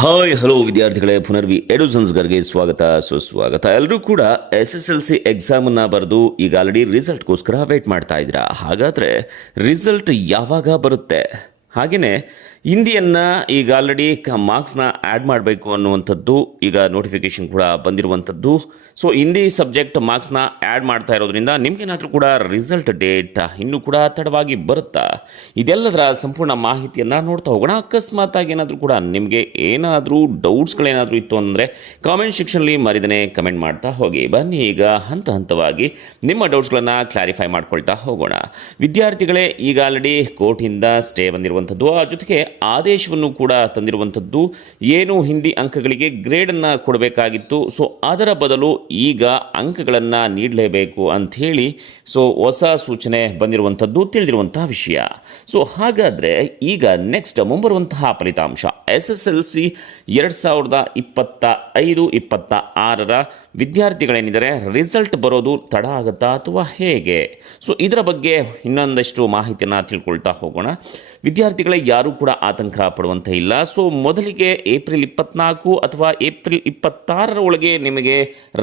Hi hello ವಿದ್ಯಾರ್ಥಿಗಳೇ, ಪುನರ್ವಿ ಎಡುಸನ್ಸ್ಗರ್ಗೆ ಸ್ವಾಗತ ಸುಸ್ವಾಗತ. ಎಲ್ಲರೂ ಕೂಡ SSLC ಎಕ್ಸಾಮನ್ನು ಬರೆದು ಈಗ ಆಲ್ರೆಡಿ ರಿಸಲ್ಟ್ಗೋಸ್ಕರ ವೇಟ್ ಮಾಡ್ತಾ ಇದ್ದೀರಾ. ಹಾಗಾದರೆ ರಿಸಲ್ಟ್ ಯಾವಾಗ ಬರುತ್ತೆ? ಹಾಗೆಯೇ ಹಿಂದಿಯನ್ನು ಈಗ ಆಲ್ರೆಡಿ ಮಾರ್ಕ್ಸ್ನ ಆ್ಯಡ್ ಮಾಡಬೇಕು ಅನ್ನುವಂಥದ್ದು ಈಗ ನೋಟಿಫಿಕೇಷನ್ ಕೂಡ ಬಂದಿರುವಂಥದ್ದು. ಸೊ ಹಿಂದಿ ಸಬ್ಜೆಕ್ಟ್ ಮಾರ್ಕ್ಸ್ನ ಆ್ಯಡ್ ಮಾಡ್ತಾ ಇರೋದ್ರಿಂದ ನಿಮಗೇನಾದರೂ ಕೂಡ ರಿಸಲ್ಟ್ ಡೇಟ್ ಇನ್ನೂ ಕೂಡ ತಡವಾಗಿ ಬರುತ್ತಾ? ಇದೆಲ್ಲದರ ಸಂಪೂರ್ಣ ಮಾಹಿತಿಯನ್ನು ನೋಡ್ತಾ ಹೋಗೋಣ. ಅಕಸ್ಮಾತಾಗಿ ಏನಾದರೂ ಕೂಡ ನಿಮಗೆ ಏನಾದರೂ ಡೌಟ್ಸ್ಗಳೇನಾದರೂ ಇತ್ತು ಅಂದರೆ ಕಾಮೆಂಟ್ ಸೆಕ್ಷನ್ಲಿ ಮರಿದನೇ ಕಮೆಂಟ್ ಮಾಡ್ತಾ ಹೋಗಿ. ಬನ್ನಿ ಈಗ ಹಂತ ಹಂತವಾಗಿ ನಿಮ್ಮ ಡೌಟ್ಸ್ಗಳನ್ನು ಕ್ಲಾರಿಫೈ ಮಾಡ್ಕೊಳ್ತಾ ಹೋಗೋಣ. ವಿದ್ಯಾರ್ಥಿಗಳೇ, ಈಗ ಆಲ್ರೆಡಿ ಕೋರ್ಟಿಂದ ಸ್ಟೇ ಬಂದಿರುವಂಥದ್ದು, ಆ ಜೊತೆಗೆ ಆದೇಶವನ್ನು ಕೂಡ ತಂದಿರುವಂಥದ್ದು. ಏನು ಹಿಂದಿ ಅಂಕಗಳಿಗೆ ಗ್ರೇಡನ್ನು ಕೊಡಬೇಕಾಗಿತ್ತು, ಸೊ ಅದರ ಬದಲು ಈಗ ಅಂಕಗಳನ್ನು ನೀಡಲೇಬೇಕು ಅಂಥೇಳಿ ಸೊ ಹೊಸ ಸೂಚನೆ ಬಂದಿರುವಂಥದ್ದು ತಿಳಿದಿರುವಂತಹ ವಿಷಯ. ಸೊ ಹಾಗಾದರೆ ಈಗ ನೆಕ್ಸ್ಟ್ ಮುಂಬರುವಂತಹ ಫಲಿತಾಂಶ SSLC 2025-26ರ ವಿದ್ಯಾರ್ಥಿಗಳೇನಿದ್ದಾರೆ ರಿಸಲ್ಟ್ ಬರೋದು ತಡ ಆಗುತ್ತಾ ಅಥವಾ ಹೇಗೆ? ಸೊ ಇದರ ಬಗ್ಗೆ ಇನ್ನೊಂದಷ್ಟು ಮಾಹಿತಿಯನ್ನು ತಿಳ್ಕೊಳ್ತಾ ಹೋಗೋಣ. ವಿದ್ಯಾರ್ಥಿಗಳೇ, ಯಾರೂ ಕೂಡ ಆತಂಕ ಪಡುವಂತೆ ಇಲ್ಲ. ಸೊ ಮೊದಲಿಗೆ ಏಪ್ರಿಲ್ 24 ಅಥವಾ ಏಪ್ರಿಲ್ 26ರ ಒಳಗೆ ನಿಮಗೆ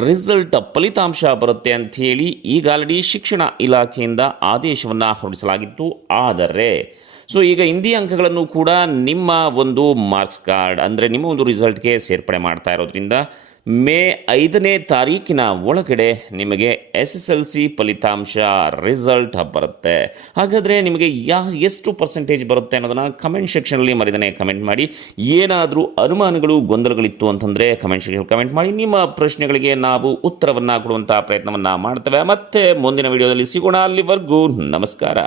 ರಿಸಲ್ಟ್ ಫಲಿತಾಂಶ ಬರುತ್ತೆ ಅಂಥೇಳಿ ಈಗ ಆಲ್ರೆಡಿ ಶಿಕ್ಷಣ ಇಲಾಖೆಯಿಂದ ಆದೇಶವನ್ನು ಹೊರಡಿಸಲಾಗಿತ್ತು. ಆದರೆ ಸೊ ಈಗ ಹಿಂದಿ ಅಂಕಗಳನ್ನು ಕೂಡ ನಿಮ್ಮ ಒಂದು ಮಾರ್ಕ್ಸ್ ಕಾರ್ಡ್ ಅಂದರೆ ನಿಮ್ಮ ಒಂದು ರಿಸಲ್ಟ್ಗೆ ಸೇರ್ಪಡೆ ಮಾಡ್ತಾ ಇರೋದ್ರಿಂದ ಮೇ 5ನೇ ತಾರೀಕಿನ ಒಳಗಡೆ ನಿಮಗೆ SSLC ಫಲಿತಾಂಶ ರಿಸಲ್ಟ್ ಬರುತ್ತೆ. ಹಾಗಾದರೆ ನಿಮಗೆ ಎಷ್ಟು ಪರ್ಸೆಂಟೇಜ್ ಬರುತ್ತೆ ಅನ್ನೋದನ್ನು ಕಮೆಂಟ್ ಸೆಕ್ಷನಲ್ಲಿ ಮರಿದನೇ ಕಮೆಂಟ್ ಮಾಡಿ. ಏನಾದರೂ ಅನುಮಾನಗಳು ಗೊಂದಲಗಳಿತ್ತು ಅಂತಂದರೆ ಕಮೆಂಟ್ ಸೆಕ್ಷನ್ ಕಮೆಂಟ್ ಮಾಡಿ. ನಿಮ್ಮ ಪ್ರಶ್ನೆಗಳಿಗೆ ನಾವು ಉತ್ತರವನ್ನು ಕೊಡುವಂಥ ಪ್ರಯತ್ನವನ್ನು ಮಾಡ್ತೇವೆ. ಮತ್ತೆ ಮುಂದಿನ ವಿಡಿಯೋದಲ್ಲಿ ಸಿಗೋಣ. ಅಲ್ಲಿವರೆಗೂ ನಮಸ್ಕಾರ.